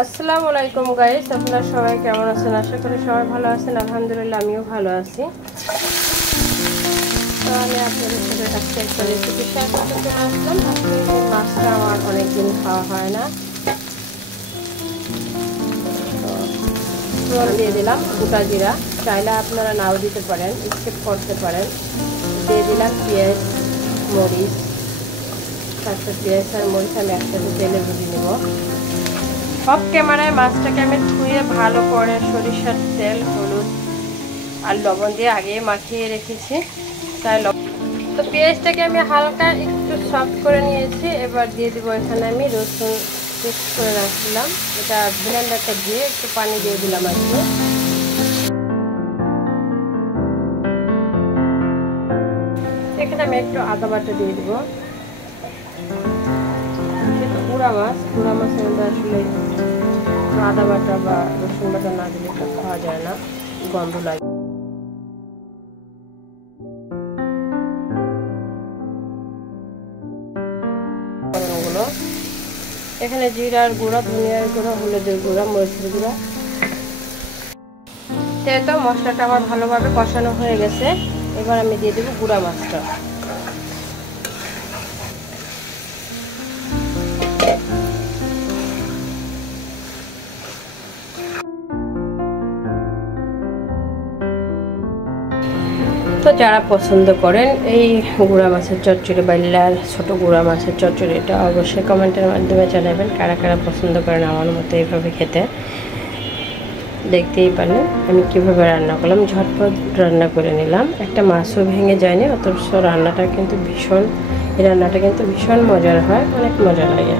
আসসালামু আলাইকুম গাইস, আপনারা সবাই কেমন আছেন? আশা করি সবাই ভালো আছেন। আলহামদুলিল্লাহ আমিও ভালো আছি। তো আমি আপনাদের সাথে আজকে একটা রেসিপি শেয়ার করতে চলে আসলাম। আজকে এই মাছটা আমার অনেকদিন খাওয়া হয় না, তো ফোড়ন দিয়ে দিলাম গোটা জিরা, চাইলে আপনারা নাও দিতে পারেন, স্কিপ করতে পারেন। দিয়ে দিলাম পেঁয়াজ মরিচ, তারপর পেঁয়াজ আর মরিচ আমি একসাথে তেলে ভেজে নেব। অফ ক্যামেরায় মাছটাকে আমি ধুয়ে ভালো করে সরিষার তেল, হলুদ আর লবণ দিয়ে আগে মাখিয়ে রেখেছি। তাই তো পেঁয়াজটাকে আমি হালকা একটু সফট করে নিয়েছি। এবার দিয়ে দিব এখানে আমি রসুন পেস্ট করে রাখছিলাম, এটা ব্লেন্ডারটা দিয়ে একটু পানি দিয়ে দিলাম আর কি। এখানে আমি একটু আদা বাটা দিয়ে দিব। গুঁড়া মাছের মধ্যে আসলে আদা বাটা বা রসুন বাটা না দিলে খাওয়া যায় না, গন্ধ লাগে। এখানে জিরার গুঁড়া, ধনিয়ার গুঁড়া, হলুদের গুঁড়া, মরিচের গুঁড়া। তো মশলাটা আমার ভালোভাবে কষানো হয়ে গেছে। এবার আমি দিয়ে দেবো গুঁড়া মাছটা। তো যারা পছন্দ করেন এই গুঁড়া মাছের চচ্চড়ি বা ছোটো গুঁড়া মাছের চচ্চড়ি, এটা অবশ্যই কমেন্টের মাধ্যমে জানাবেন কারা কারা পছন্দ করেন আমার মতো এইভাবে খেতে। দেখতেই পারেন আমি কীভাবে রান্না করলাম, ঝটপট রান্না করে নিলাম। একটা মাছও ভেঙে যায়নি, অথচ রান্নাটা কিন্তু ভীষণ মজার হয়, অনেক মজা লাগে।